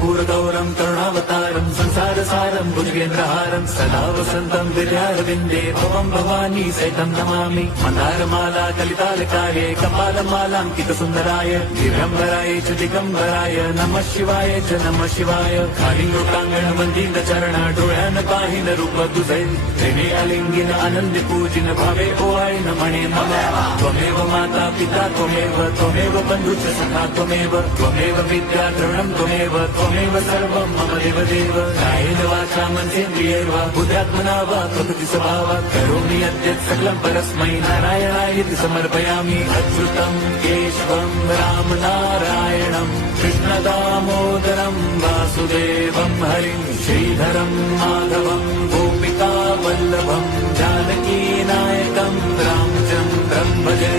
कर्पूरगौरं करुणावतारं संसारसारं भुजगेन्द्रहारं सदा वसन्तं विद्यारविन्दे भवं भवानी सहितं नमामि। मन्दारमाला कलितालकाये कपालमालाङ्कितसुन्दराय दिव्यम्बराय च दिगम्बराय नमः शिवाय च नमः शिवाय। कालिङ्गोटाङ्गण वन्दित चरण डोळ्यान पाहिन रूप तुझे प्रेमे अलिंगिन आनंदी पूजिन भावे ओवाय नमणे नमः। त्वमेव माता पिता त्वमेव बन्धुश्च सखा त्वमेव विद्या द्रविणं त्वमेव सर्वं मम देवदेव। कायेन वाचा मनसेन्द्रियैर्वा बुद्ध्यात्मना वा प्रकृति स्वभावात् करोमि यद्यत् सकलं परस्मै नारायणायेति समर्पयामि। अच्युतं केशवं राम नारायणं कृष्णदामोदरं वासुदेवं हरिं श्रीधरं माधवं गोपिका वल्लभं जानकी नायकं रामचन्द्रं भजे।